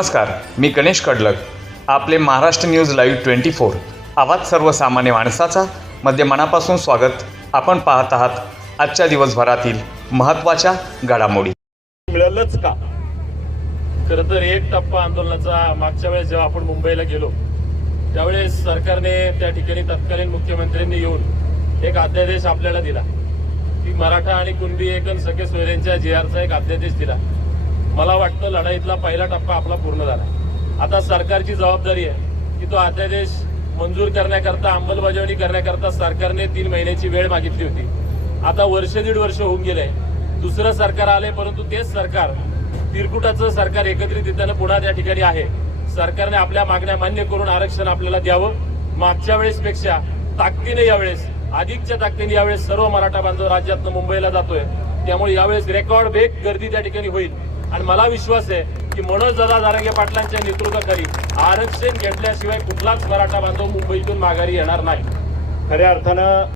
नमस्कार मी गणेश कडलक आपले Maharashtra news live twenty four. आवाज सर्वसामान्य माणसाचा मध्ये मनापासून स्वागत. आपण पाहत आहात आजच्या दिवसभरातील महत्त्वाच्या घडामोडी. मिळालंच का? खरं तर एक टप्पा आंदोलनाचा मागच्या वेळेस जेव्हा आपण मुंबईला गेलो त्यावेळेस सरकारने त्या ठिकाणी तत्कालीन मुख्यमंत्र्यांनी येऊन एक अध्यादेश आपल्याला दिला. की मराठा आणि कुणबी एकन सखे सोयऱ्यांच्या जी आरचा एक अध्यादेश दिला. मला वाटतं लढाईतला पहिला टप्पा आपला पूर्ण झाला. आता सरकारची जबाबदारी आहे की तो अध्यादेश मंजूर करण्याकरता अंमलबजावणी करण्याकरता सरकारने तीन महिन्याची वेळ मागितली होती. आता वर्ष दीड वर्ष होऊन गेलंय दुसरं सरकार आले परंतु तेच सरकार तिरकुटाचं सरकार एकत्रित येताना पुन्हा त्या ठिकाणी आहे. सरकारने आपल्या मागण्या मान्य करून आरक्षण आपल्याला द्यावं. मागच्या वेळेसपेक्षा ताकदीने यावेळेस अधिकच्या ताकदीने यावेळेस सर्व मराठा बांधव राज्यातनं मुंबईला जातोय. त्यामुळे यावेळेस रेकॉर्ड बेग गर्दी त्या ठिकाणी होईल. आणि मला विश्वास आहे की मनोज दादा जारंगे पाटलांच्या नेतृत्वाखाली आरक्षण घेतल्याशिवाय कुठलाच मराठा बांधव मुंबईतून माघारी येणार नाही. खऱ्या अर्थानं